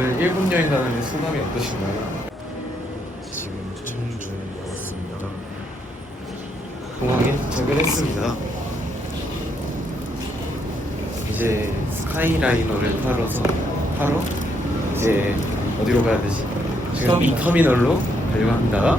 오늘 일본 여행 가는 소감이 어떠신가요? 지금 청주에 왔습니다. 공항에 도착했습니다. 이제 스카이라이너를 타러서 타러 이제 어디로 가야 되지? 지금 이 터미널로 가려고 합니다.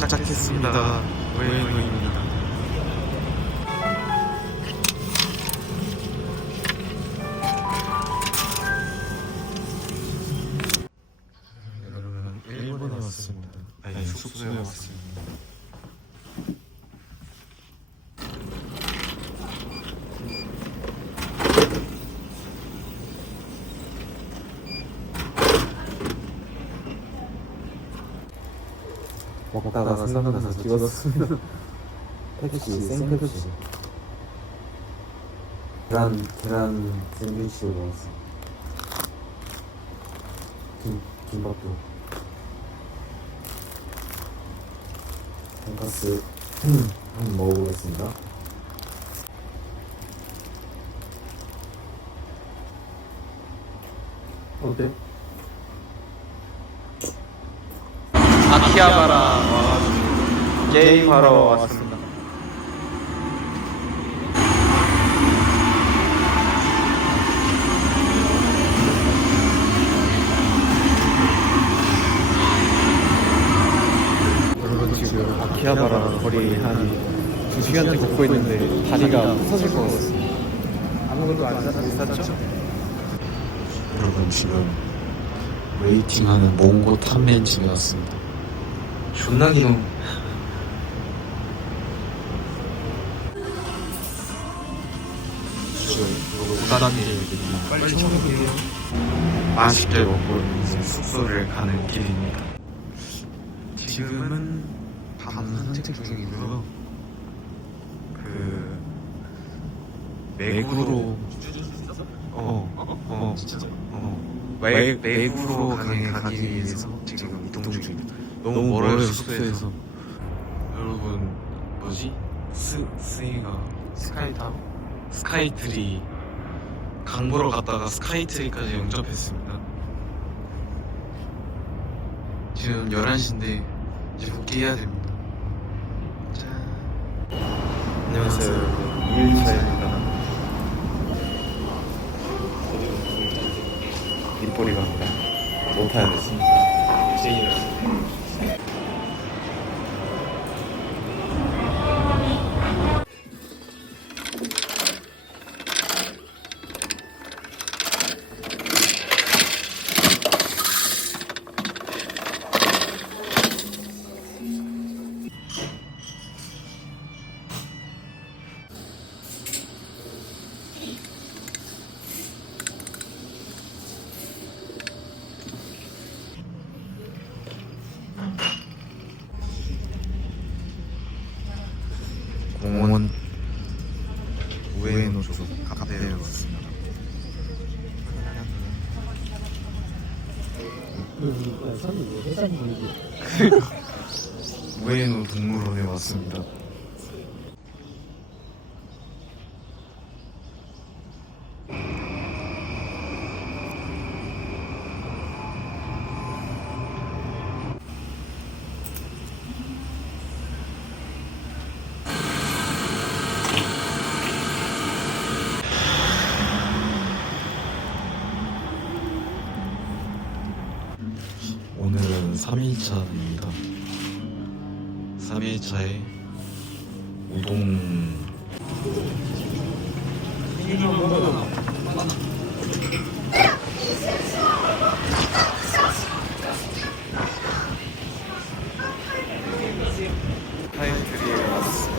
도착했습니다. 우에노입니다. 먹다가 생각나서 찍었습니다. 펩시, 생펩시. 계란, 계란 샌드위치를 먹었어요. 김, 김밥도. 돈가스 한번 먹어보겠습니다. 어때? 아키하바라 와가지고 게임하러 왔습니다. 여러분 지금 아키하바라 거리 한두 시간째 걷고 있는데 다리가 부서질 것 같습니다. 아무것도 안 샀죠? 여러분 지금 웨이팅하는 몽고 탐렌집에 왔습니다. 존나 길어. 부단계들이 빨리 청해볼게요. 맛있게 먹고 숙소를 가는 길입니다. 지금은 밤 산책 중이고요. 그 맥으로 어, 어, 어, 맥, 맥으로 가게 가기 위해서 지금 이동 중입니다. 너무 멀어요 숙소에서. 여러분 뭐지? 스 스이가 스카이타워? 스카이트리 강 보러 갔다가 스카이트리까지 영접했습니다. 지금 11시인데 이제 복귀해야 됩니다. 짠. 안녕하세요 여러분. 2일차입니다. 밑보리가 못하야 됐습니다. 제이라. 공 우에노 동물원에 왔습니다. 3일차입니다. 3일차에 우동 타이틀이 왔습니다.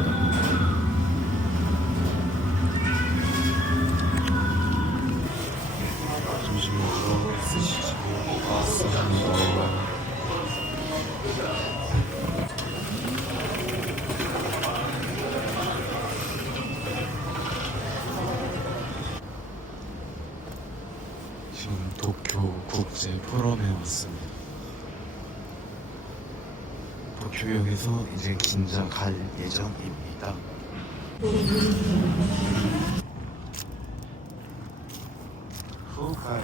도쿄 국제 포럼에 왔습니다. 도쿄역에서 이제 긴자 갈 예정입니다. 후카이.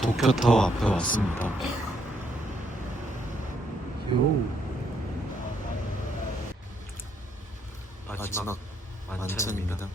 도쿄타워 앞에 왔습니다. 마지막 만찬입니다.